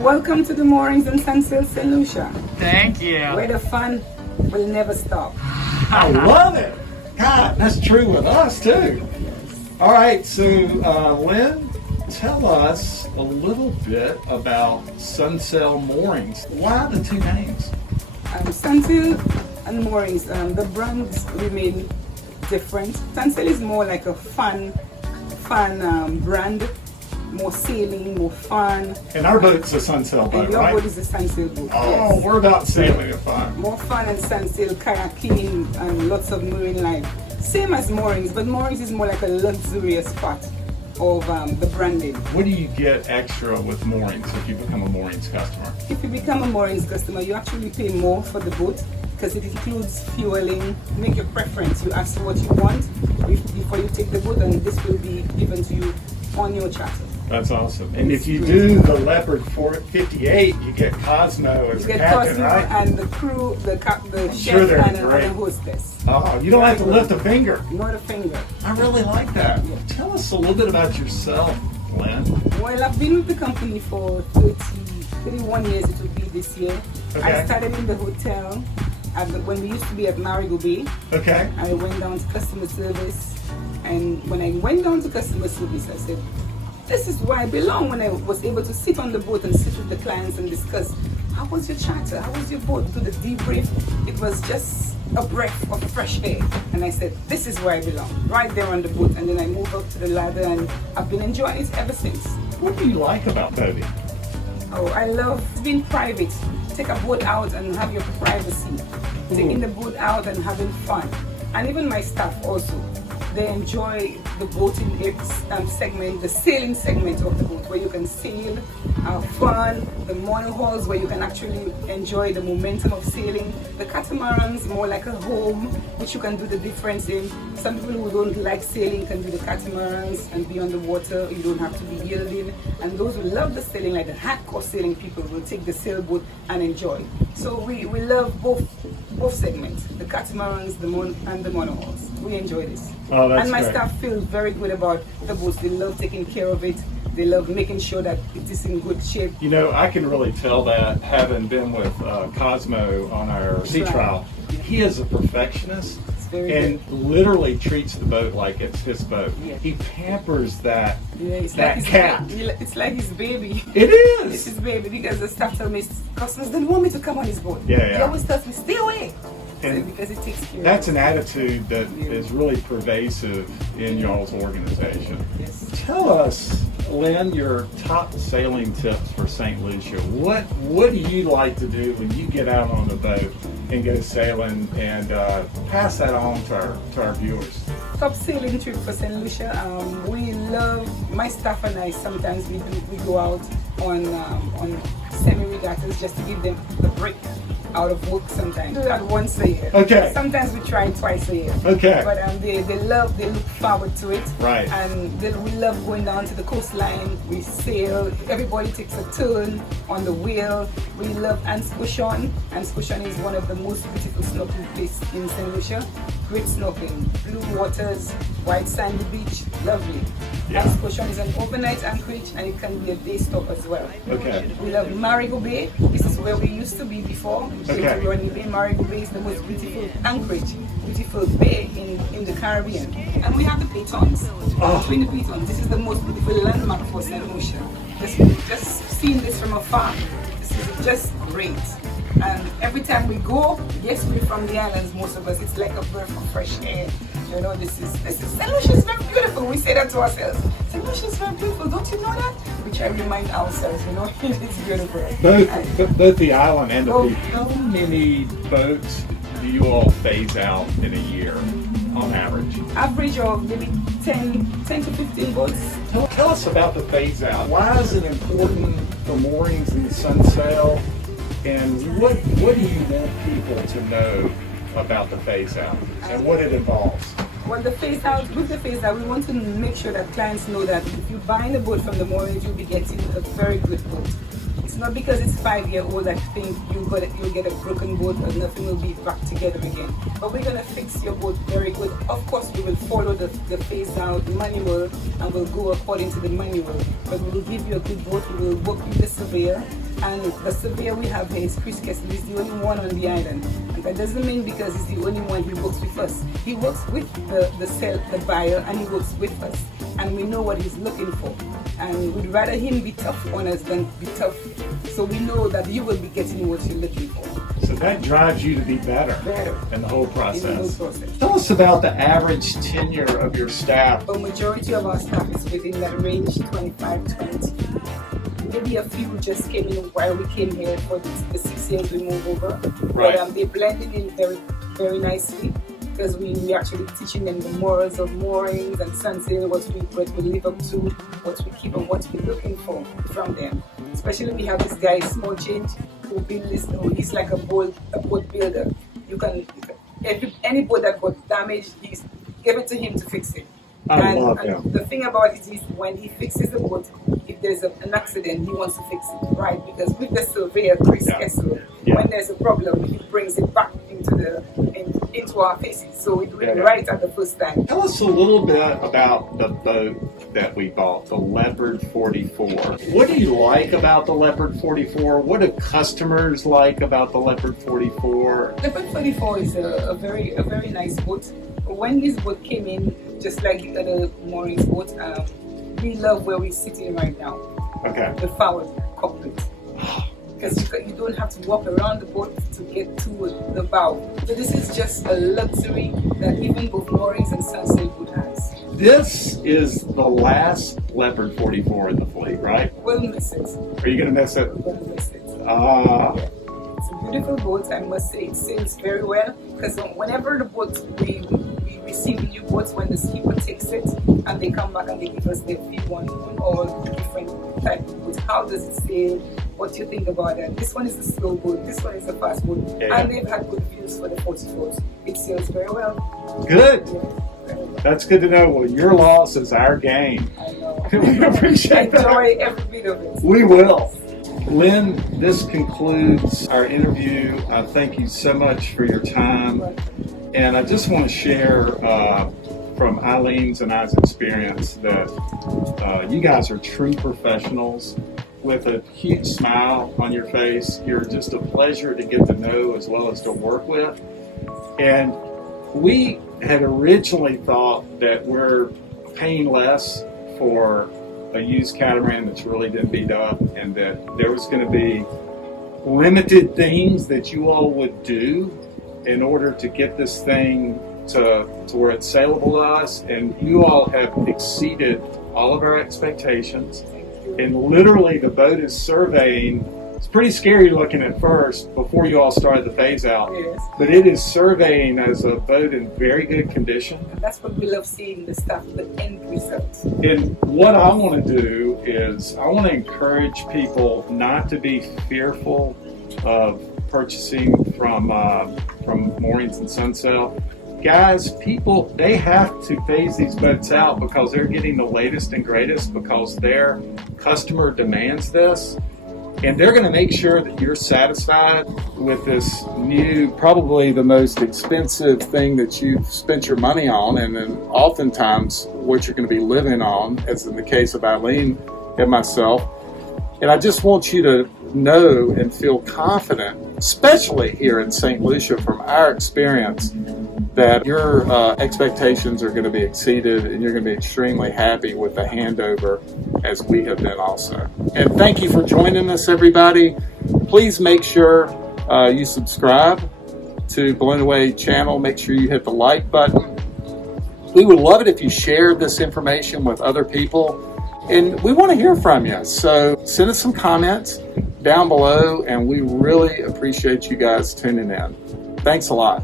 Welcome to the Moorings Sunsail St Lucia, Thank you. where the fun will never stop. I love it. God, that's true with us too. All right, so Lynn, tell us a little bit about Sunsail Moorings. Why the two names? Sunsail and Moorings, the brands remain different. Sunsail is more like a fun brand, more sailing, more fun. And our boat's a Sunsail boat, And your right? boat is a Sunsail boat. Oh, yes. we're about sailing and fun. More fun and Sunsail, kayaking, and lots of marine life. Same as Moorings, but Moorings is more like a luxurious part of the branding. What do you get extra with Moorings if you become a Moorings customer? If you become a Moorings customer, you actually pay more for the boat because it includes fueling. Make your preference. You ask what you want before you take the boat, and this will be given to you on your charter. That's awesome. And if you do the Leopard 58, you get Cosmo as You a get captain, Cosmo right? and the crew, the chef sure they're and great. the hostess. Oh, you don't have to lift a finger. Not a finger. I really like that. Yeah. Tell us a little bit about yourself, Lynn. Well, I've been with the company for 31 years. It will be this year. Okay. I started in the hotel when we used to be at Marigot Bay. Okay. I went down to customer service, and when I went down to customer service, I said, this is where I belong. When I was able to sit on the boat and sit with the clients and discuss, how was your charter, how was your boat, do the debrief. It was just a breath of fresh air, and I said, this is where I belong, right there on the boat. And then I moved up to the ladder, and I've been enjoying it ever since. What do you like about boating? Oh, I love being private. Take a boat out and have your privacy. Taking the boat out and having fun. And even my staff also. They enjoy the boating segment, the sailing segment of the boat, where you can sail, have fun, the monohulls where you can actually enjoy the momentum of sailing, the catamarans more like a home, which you can do the difference in. Some people who don't like sailing can do the catamarans and be on the water. You don't have to be yielding. And those who love the sailing, like the hardcore sailing people, will take the sailboat and enjoy. So we love both segments, the catamarans and the monohulls. We enjoy this. Oh, that's and my great. staff feel very good about the boats. They love taking care of it. They love making sure that it is in good shape. You know, I can really tell that having been with Cosmo on our sea Right. trial. He is a perfectionist very and literally treats the boat like it's his boat. Yeah. He pampers that It's that like cat. It's like his baby. It It's is. his baby, because the staff tell me customers don't want me to come on his boat. Yeah. He always tells me, stay away. And Because it takes care That's of an attitude that is really pervasive in y'all's organization. Yes. Tell us, Lynn, your top sailing tips for St Lucia. What do you like to do when you get out on the boat and go sailing, and pass that on to our viewers? Top sailing trip for St Lucia. We love, my staff and I, sometimes we go out on semi-regattas just to give them the break out of work. Sometimes we do that once a year. Okay. Sometimes we try twice a year. Okay. But they look forward to it. Right. And we love going down to the coastline. We sail. Everybody takes a turn on the wheel. We love Anspushon. Anspushon is one of the most beautiful snorkeling places in St Lucia. Great snorkeling, blue waters, white sandy beach, lovely. Yeah. Anspushon is an overnight anchorage, and it can be a day stop as well. Okay. We love Marigot Bay. This is where we used to be before. Okay. Marigot Bay is the most beautiful anchorage, beautiful bay in the Caribbean. And we have the Pitons. Oh. Between the Pitons, this is the most beautiful landmark for St Lucia. Just seeing this from afar, this is just great. And every time we go, yes, we're from the islands, most of us, it's like a breath of fresh air. You know, this is St Lucia is very beautiful. We say that to ourselves. St Lucia is very beautiful. Don't you know that? We try to remind ourselves, you know, it's beautiful. Both the island and the Both. beach. How many boats do you all phase out in a year on average? Average of maybe 10 to 15 boats. Tell us about the phase out. Why is it important for Moorings and Sunsail? And what do you want people to know about the phase out and what it involves? Well, with the phase out, we want to make sure that clients know that if you buy a boat from the Moorings, you'll be getting a very good boat. It's not because it's 5-year-old that you think you'll get a broken boat or nothing will be back together again. But we're gonna fix your boat very good. Of course, we will follow the phase out manual and we'll go according to the manual. But we will give you a good boat. We will work with the surveyor And the surveyor we have here is Chris Kessler. He's the only one on the island. And that doesn't mean because he's the only one he works with us. He works with the buyer, and he works with us. And we know what he's looking for. And we'd rather him be tough on us than be tough. So we know that you will be getting what you're looking for. So that drives you to be better in the whole In the process. whole process. Tell us about the average tenure of your staff. The majority of our staff is within that range, 25-20. Maybe a few just came in while we came here for the 6 years we moved over. Right. But they blended in very, very nicely because we actually teaching them the morals of moorings and sunsail, what we live up to, what we keep and what we're looking for from them. Especially we have this guy, Small Change, who built this. He's like a boat builder. Any boat that got damaged, give it to him to fix it. I love him. The thing about it is when he fixes the boat, if there's an accident, he wants to fix it, right? Because with the surveyor, Chris Kessler, when there's a problem, he brings it back into our faces. So it will be right at the first time. Tell us a little bit about the boat that we bought, the Leopard 44. What do you like about the Leopard 44? What do customers like about the Leopard 44? Leopard 44 is a very nice boat. When this boat came in, just like the other moorings boat, we love where we're sitting right now. Okay. The forward cockpit. Because you don't have to walk around the boat to get to the bow. So this is just a luxury that even both Moorings and Sunsail boat has. This is the last Leopard 44 in the fleet, right? We'll miss it. Are you going to miss it? We'll miss it. Ah. It's a beautiful boat, I must say. It sails very well because whenever the boat we receive new boats, when the skipper takes it and they come back and they give us their feed on all the different type of boats. How does it sail? What do you think about that? This one is a slow boat, this one is a fast boat, and they've had good views for the 44s. It sails very well. Good. Yeah, very well. That's good to know. Well, your loss is our gain. I know. We appreciate that. Enjoy every bit of it. We will. Lynn, this concludes our interview. I thank you so much for your time. And I just want to share from Eileen's and I's experience that you guys are true professionals with a huge smile on your face. You're just a pleasure to get to know as well as to work with. And we had originally thought that we're paying less for a used catamaran that's really been beat up, and that there was going to be limited things that you all would do in order to get this thing to where it's saleable to us. And you all have exceeded all of our expectations. And literally the boat is surveying. It's pretty scary looking at first before you all started the phase out. Yes. But it is surveying as a boat in very good condition. And that's what we love seeing, the stuff, the end result. And what I want to do is I want to encourage people not to be fearful of purchasing from Moorings and Sunsail. Guys, people, they have to phase these boats out because they're getting the latest and greatest, because their customer demands this. And they're going to make sure that you're satisfied with this new, probably the most expensive thing that you've spent your money on, and then oftentimes what you're going to be living on, as in the case of Eileen and myself. And I just want you to know and feel confident, especially here in St. Lucia from our experience, that your expectations are going to be exceeded, and you're going to be extremely happy with the handover, as we have been also. And thank you for joining us, everybody. Please make sure you subscribe to Blown Away channel. Make sure you hit the like button. We would love it if you shared this information with other people, and we want to hear from you. So send us some comments down below, and we really appreciate you guys tuning in. Thanks a lot.